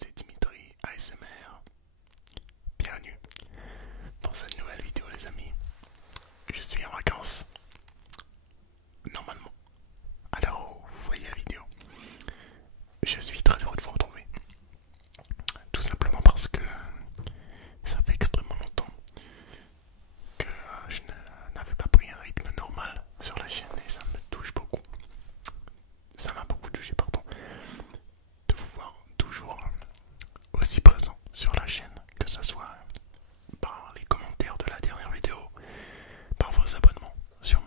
c'est Dimitri ASMR. Bienvenue pour cette nouvelle vidéo les amis. Je suis en vacances. Normalement, à l'heure où vous voyez la vidéo. Je suis très heureux de vous retrouver. Tout simplement parce que ça fait extrêmement longtemps que je n'avais pas pris un rythme normal sur la chaîne et ça me touche beaucoup. Ça m'a beaucoup touché, pardon, de vous voir toujours aussi présent sur la chaîne, que ce soit par les commentaires de la dernière vidéo, par vos abonnements sur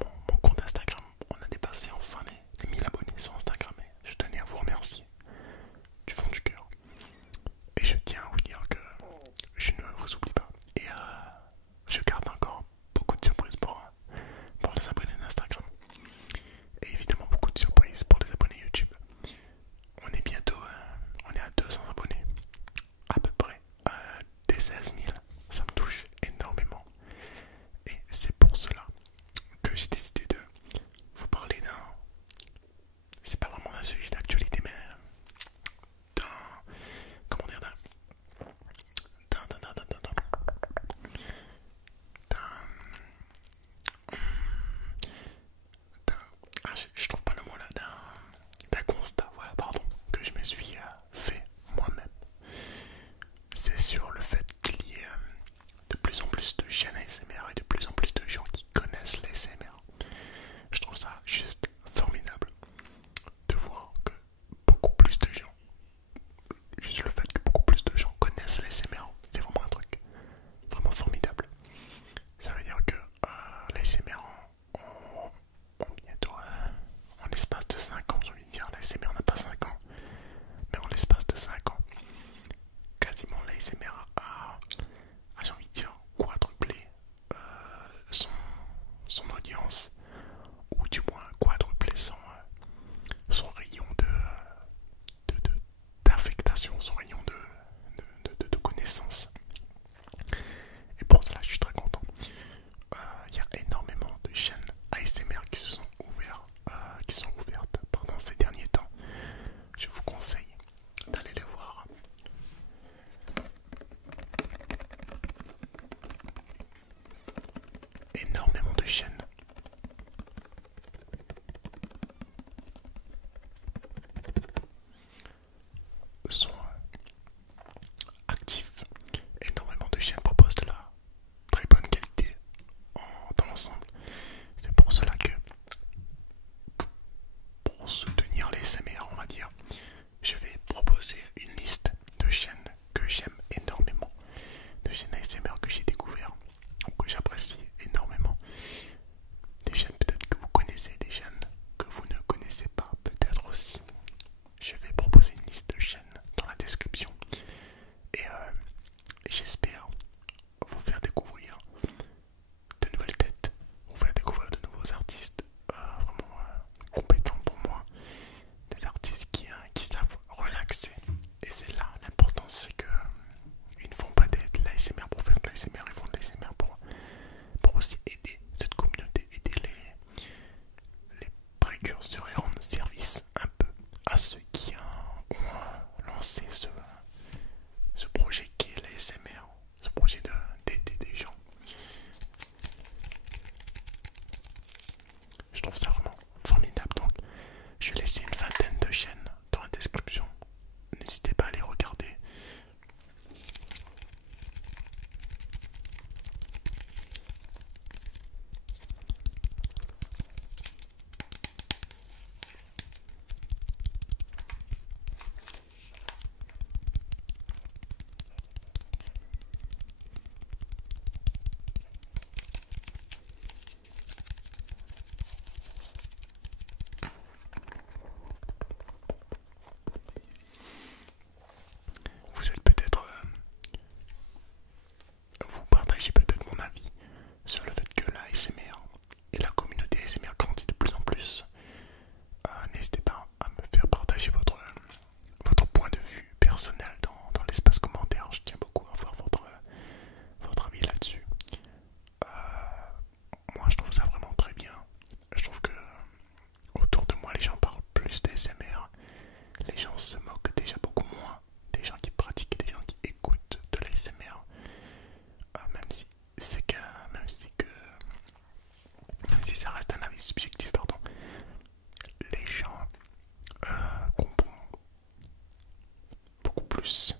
plus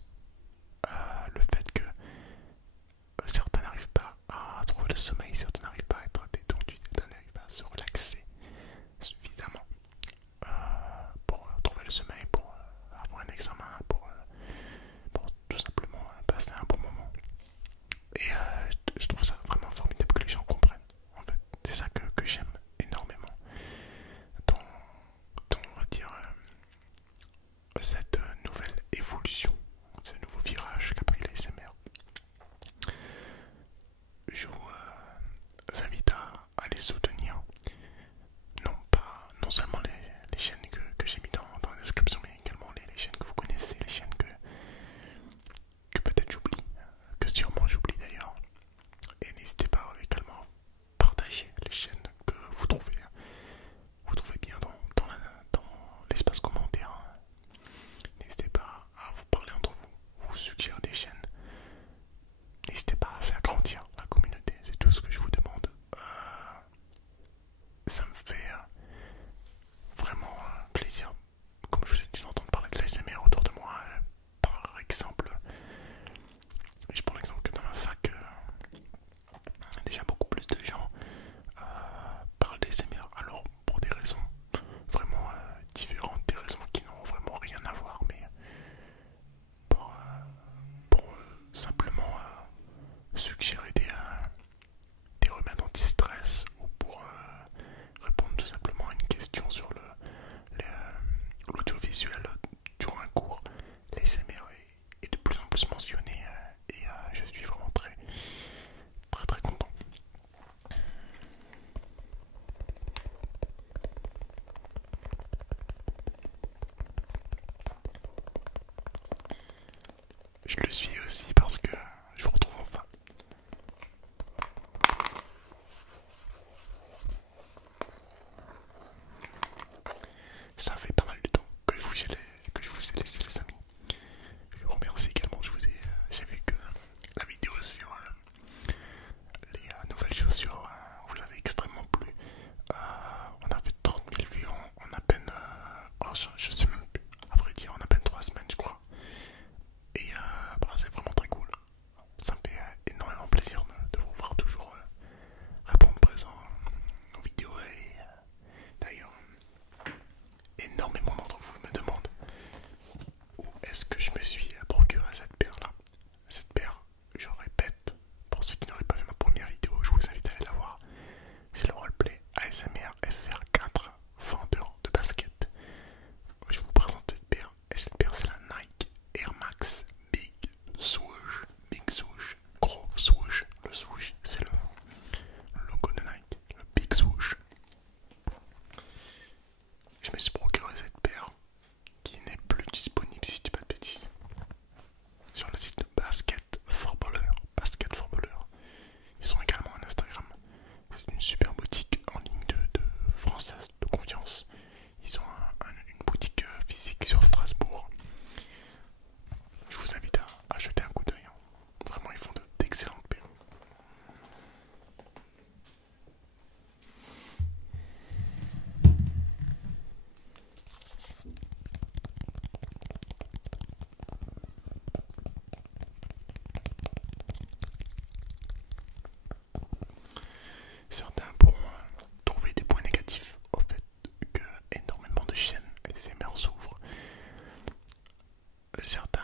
le fait que certains n'arrivent pas à trouver le sommeil, certains n'arrivent pas à être détendus, certains n'arrivent pas à se relaxer suffisamment pour trouver le sommeil, pour avoir un examen, pour tout simplement passer un bon moment. Et je trouve ça vraiment formidable que les gens comprennent. En fait, c'est ça que j'aime énormément dans on va dire, cette nouvelle évolution, ce nouveau virage qu'a pris l'ASMR. Je vous invite à les soutenir, non seulement les chaînes que j'ai mis dans la description, mais également les chaînes que vous connaissez, les chaînes que peut-être j'oublie, que sûrement j'oublie d'ailleurs. Et n'hésitez pas également à partager les chaînes que vous trouvez bien dans l'espace commentaire. N'hésitez pas à vous parler entre vous, vous suggérer des chaînes. N'hésitez pas à faire grandir la communauté, c'est tout ce que je vous demande. Ça me fait vraiment plaisir, comme je vous ai dit, d'entendre parler de l'ASMR autour de moi. Par exemple, je prends l'exemple que dans ma fac, déjà beaucoup plus de gens parlent d'ASMR. Alors pour des raisons vraiment différentes, des raisons qui n'ont vraiment rien à voir, mais pour simplement suggérer des remèdes anti-stress ou pour répondre tout simplement à une question sur l'audiovisuel durant un cours. L'ASMR est de plus en plus mentionné et je suis vraiment très content. Je le suis aussi parce que je vous retrouve enfin. Ça fait pas mal de temps que je vous ai laissé, les amis. Je vous remercie également. J'ai vu que la vidéo sur les nouvelles chaussures vous avez extrêmement plu. On a fait 30 000 vues en à peine, je sais même plus, à vrai dire, en à peine 3 semaines, je crois. Et c'est vraiment très cool. Ça me fait énormément plaisir de vous voir toujours répondre présent aux vidéos. Et d'ailleurs, énormément d'entre vous me demandent où est-ce que je me suis procuré cette paire là. Cette paire, je répète, pour ceux qui n'auraient pas vu ma première vidéo, je vous invite à aller la voir. C'est le roleplay ASMR FR4 vendeur de basket. Je vous présente cette paire, et cette paire c'est la Nike Air Max Big Swoosh. Big Swoosh, gros swoosh. Le swoosh c'est le logo de Nike, le Big Swoosh. Je me suis procuré cette paire qui n'est plus disponible, si je dis pas de bêtises, sur le site de Basket for Baller. Ils sont également en Instagram. C'est une super boutique en ligne de française de confiance. Ils ont une boutique physique sur Strasbourg. Je vous invite à jeter un coup d'œil. Vraiment, ils font d'excellentes paires. Certains pourront trouver des points négatifs au fait que énormément de chaînes ASMR s'ouvrent. Certains